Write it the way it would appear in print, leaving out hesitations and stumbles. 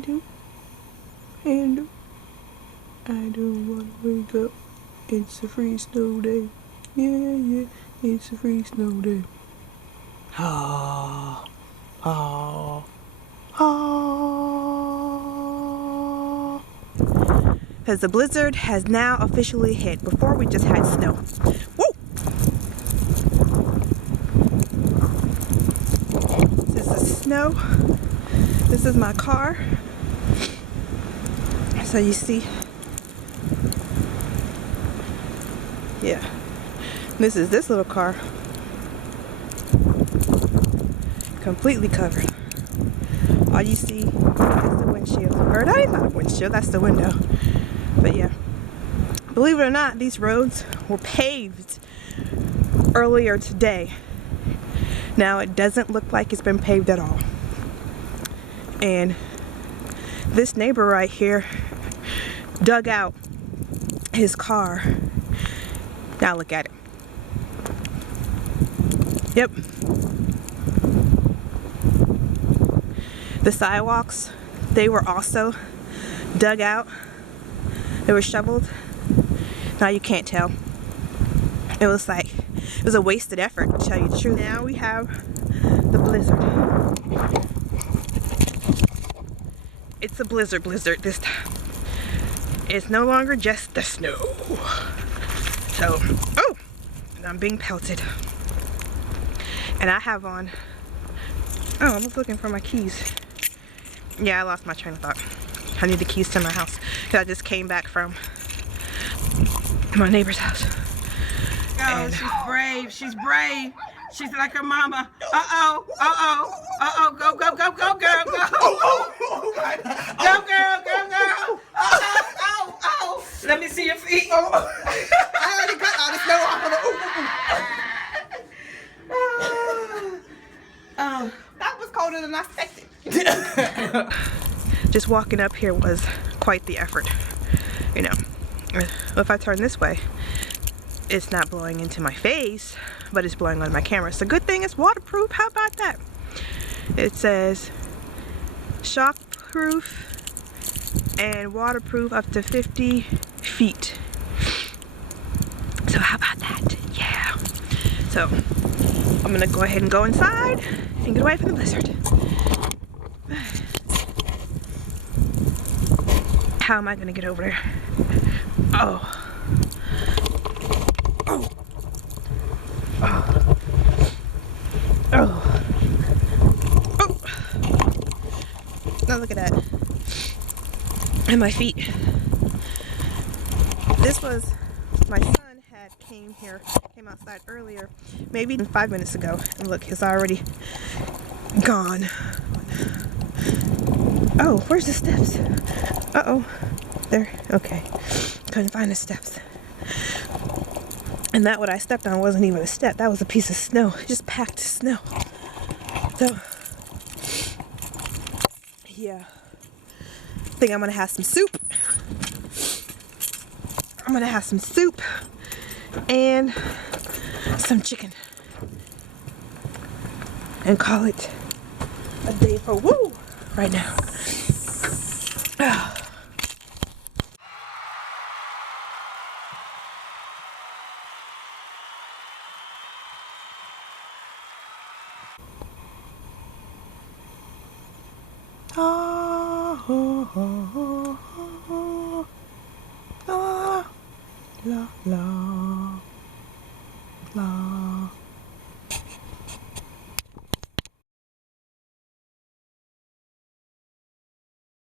handle, handle. I don't wanna wake up. It's a free snow day. Yeah, yeah, it's a free snow day. Ah, ah, ah. Because the blizzard has now officially hit. Before we just had snow. Woo! This is snow. This is my car. So you see, yeah, this is this little car, completely covered. All you see is the windshield, or that is not a windshield, that's the window. But yeah, believe it or not, these roads were paved earlier today. Now it doesn't look like it's been paved at all. And this neighbor right here dug out his car. Now look at it. Yep. The sidewalks, they were also dug out. They were shoveled. Now you can't tell. It was a wasted effort, to tell you the truth. Now we have the blizzard. It's a blizzard this time. It's no longer just the snow. So, oh, and I'm being pelted. And I have on, oh, I was looking for my keys. Yeah, I lost my train of thought. I need the keys to my house because I just came back from my neighbor's house. Oh, she's brave. She's brave. She's like her mama. Uh-oh. Uh-oh. Uh-oh. Go, go, go, go, girl. Go. Go, girl. Go, girl. Oh. Let me see your feet. I already got all the snow off of the... that was colder than I expected. Just walking up here was quite the effort. You know, if I turn this way, it's not blowing into my face, but it's blowing on my camera. So good thing it's waterproof. How about that? It says shockproof and waterproof up to 50 feet. So how about that? Yeah. So I'm gonna go ahead and go inside and get away from the blizzard. How am I gonna get over there? Oh. Oh. Oh. Oh. Oh. Now look at that. And my feet. This was, my son came outside earlier, maybe 5 minutes ago, and look, it's already gone. Oh, where's the steps? Uh-oh. There. Okay. Couldn't find the steps. And that what I stepped on wasn't even a step. That was a piece of snow. Just packed snow. So, yeah. I think I'm gonna have some soup. I'm gonna have some soup and some chicken. And call it a day for woo right now. La la la la.